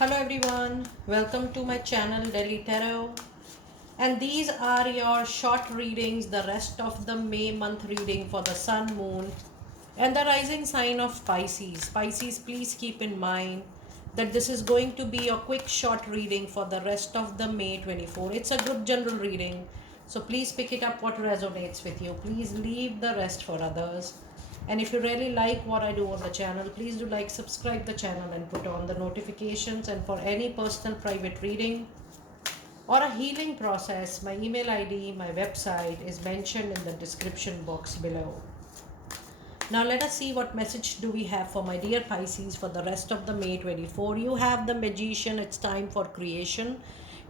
Hello everyone, welcome to my channel Delhi Tarot, and these are your short readings, the rest of the May month reading for the Sun, Moon and the rising sign of Pisces. Pisces, please keep in mind that this is going to be a quick short reading for the rest of the May 24. It's a good general reading, so please pick it up what resonates with you. Please leave the rest for others. And if you really like what I do on the channel, please do like, subscribe the channel and put on the notifications. And for any personal private reading or a healing process, my email ID, my website is mentioned in the description box below. Now let us see what message do we have for my dear Pisces for the rest of the May 24. You have the Magician. It's time for creation.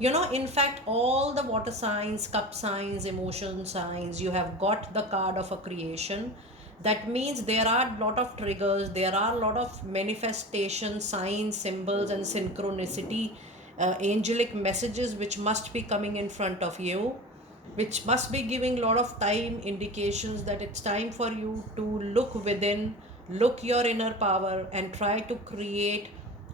In fact, all the water signs, cup signs, emotion signs, you have got the card of a creation. That means there are a lot of triggers, there are a lot of manifestation signs, symbols and synchronicity, angelic messages which must be coming in front of you, which must be giving a lot of time indications that it's time for you to look within, look your inner power and try to create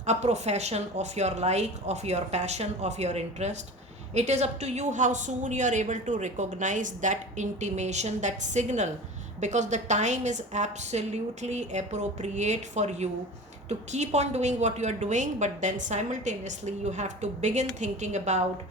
a profession of your like, of your passion, of your interest. It is up to you how soon you are able to recognize that intimation, that signal, because the time is absolutely appropriate for you to keep on doing what you are doing, but then simultaneously you have to begin thinking about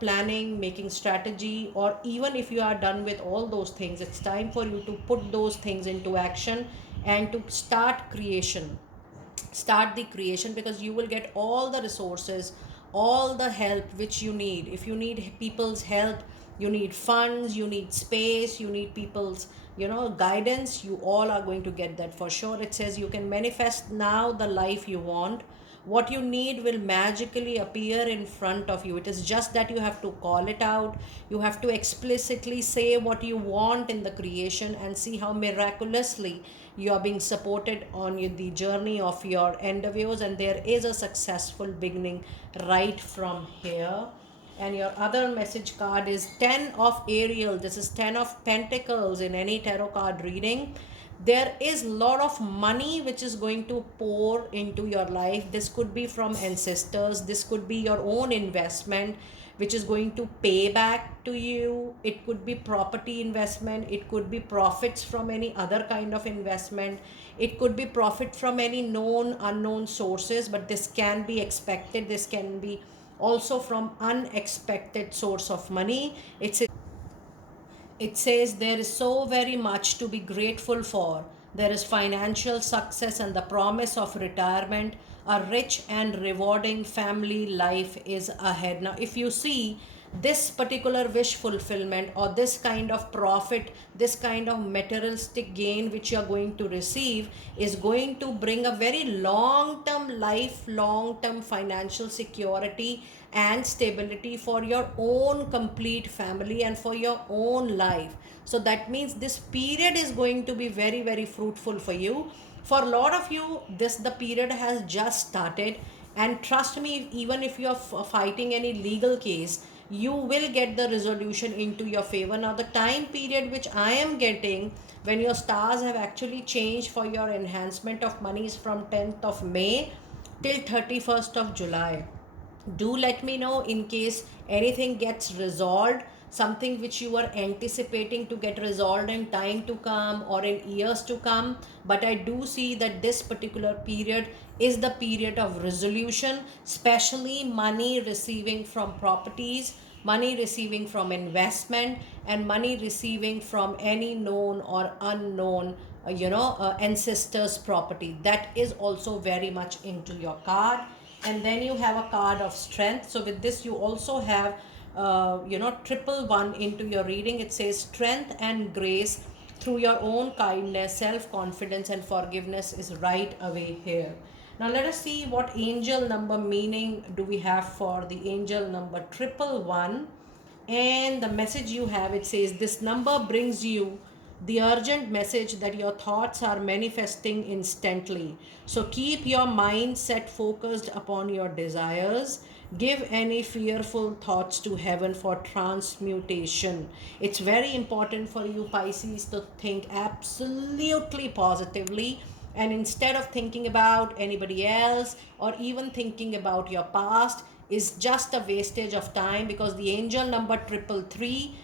planning, making strategy, or even if you are done with all those things, it's time for you to put those things into action and to start the creation, because you will get all the resources, all the help which you need. If you need people's help, you need funds, you need space, you need people's guidance, you all are going to get that for sure. It says you can manifest now the life you want. What you need will magically appear in front of you. It is just that you have to call it out. You have to explicitly say what you want in the creation and see how miraculously you are being supported on the journey of your endeavors, and there is a successful beginning right from here. And your other message card is 10 of Ariel. This is 10 of Pentacles in any tarot card reading. There is a lot of money which is going to pour into your life. This could be from ancestors, this could be your own investment which is going to pay back to you. It could be property investment, it could be profits from any other kind of investment, it could be profit from any known unknown sources, but this can be expected, this can be also from unexpected source of money. It says there is so very much to be grateful for. There is financial success and the promise of retirement. A rich and rewarding family life is ahead. Now, if you see this particular wish fulfillment or this kind of profit, this kind of materialistic gain which you are going to receive is going to bring a very long term life, long term financial security and stability for your own complete family and for your own life. So that means this period is going to be very, very fruitful for you. For a lot of you, the period has just started, and trust me, even if you are fighting any legal case, you will get the resolution into your favor. Now the time period which I am getting when your stars have actually changed for your enhancement of money is from 10th of May till 31st of July. Do let me know in case anything gets resolved, something which you were anticipating to get resolved in time to come or in years to come. But I do see that this particular period is the period of resolution, especially money receiving from properties, money receiving from investment, and money receiving from any known or unknown ancestors property. That is also very much into your card. And then you have a card of strength. So with this you also have triple one into your reading. It says strength and grace through your own kindness, self confidence and forgiveness is right away here. Now let us see what angel number meaning do we have for the angel number triple one. And the message you have, it says this number brings you the urgent message that your thoughts are manifesting instantly. So keep your mind set focused upon your desires. Give any fearful thoughts to heaven for transmutation. It's very important for you, Pisces, to think absolutely positively and instead of thinking about anybody else or even thinking about your past is just a wastage of time, because the angel number 333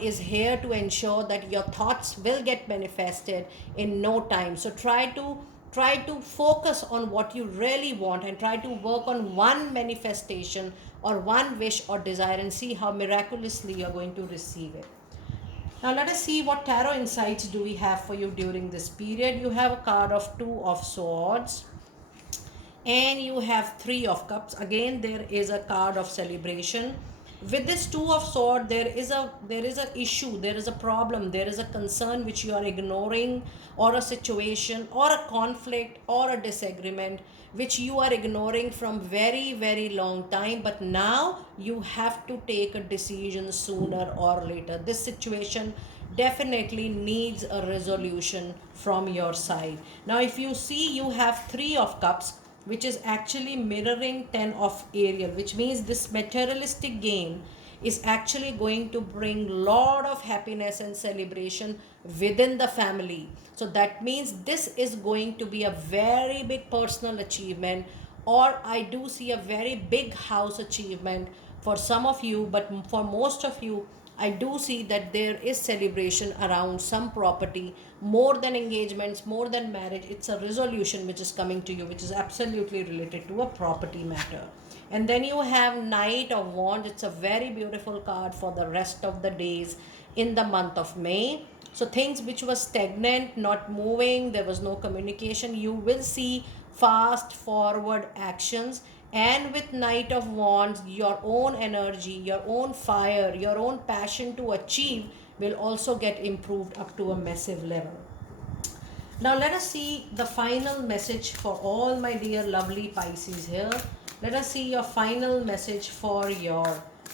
is here to ensure that your thoughts will get manifested in no time. So try to focus on what you really want and try to work on one manifestation or one wish or desire and see how miraculously you're going to receive it. Now let us see what tarot insights do we have for you during this period. You have a card of Two of Swords and you have Three of Cups. Again, there is a card of celebration. With this Two of Swords, there is a issue, there is a problem, there is a concern which you are ignoring, or a situation or a conflict or a disagreement which you are ignoring from very very long time, but now you have to take a decision sooner or later. This situation definitely needs a resolution from your side. Now if you see, you have Three of Cups, which is actually mirroring Ten of Ariel, which means this materialistic gain is actually going to bring lot of happiness and celebration within the family. So that means this is going to be a very big personal achievement, or I do see a very big house achievement for some of you, but for most of you I do see that there is celebration around some property, more than engagements, more than marriage. It's a resolution which is coming to you, which is absolutely related to a property matter. And then you have Knight of Wands. It's a very beautiful card for the rest of the days in the month of May. So things which were stagnant, not moving, there was no communication, you will see fast forward actions. And with Knight of Wands, your own energy, your own fire, your own passion to achieve will also get improved up to a massive level. Now let us see the final message for all my dear lovely Pisces here. Let us see your final message for your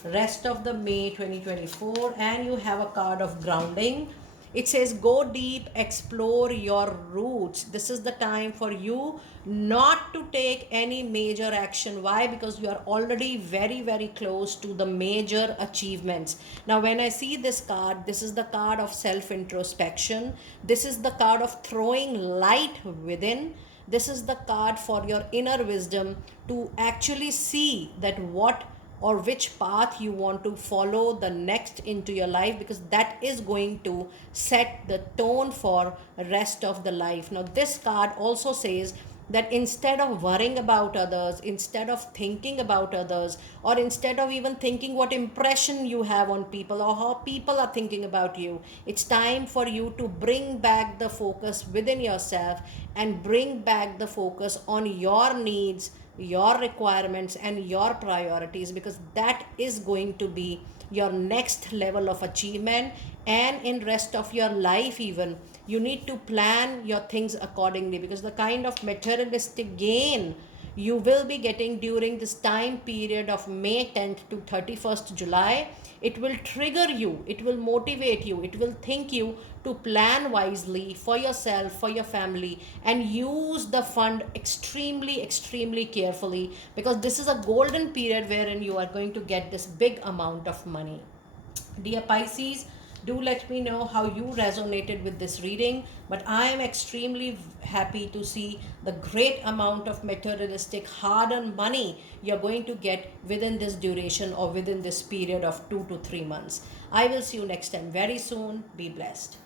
rest of the May 2024, and you have a card of grounding. It says go deep, explore your roots. This is the time for you not to take any major action. Why? Because you are already very very close to the major achievements. Now when I see this card, this is the card of self introspection. This is the card of throwing light within. This is the card for your inner wisdom to actually see that what or which path you want to follow the next into your life, because that is going to set the tone for rest of the life. Now this card also says that instead of worrying about others, instead of thinking about others, or instead of even thinking what impression you have on people or how people are thinking about you, it's time for you to bring back the focus within yourself and bring back the focus on your needs, your requirements and your priorities, because that is going to be your next level of achievement. And in rest of your life even, you need to plan your things accordingly, because the kind of materialistic gain you will be getting during this time period of May 10th to 31st July, it will trigger you, it will motivate you, it will think you to plan wisely for yourself, for your family, and use the fund extremely extremely carefully, because this is a golden period wherein you are going to get this big amount of money. Dear Pisces, do let me know how you resonated with this reading, but I am extremely happy to see the great amount of materialistic hard-earned money you're going to get within this duration or within this period of 2 to 3 months. I will see you next time very soon. Be blessed.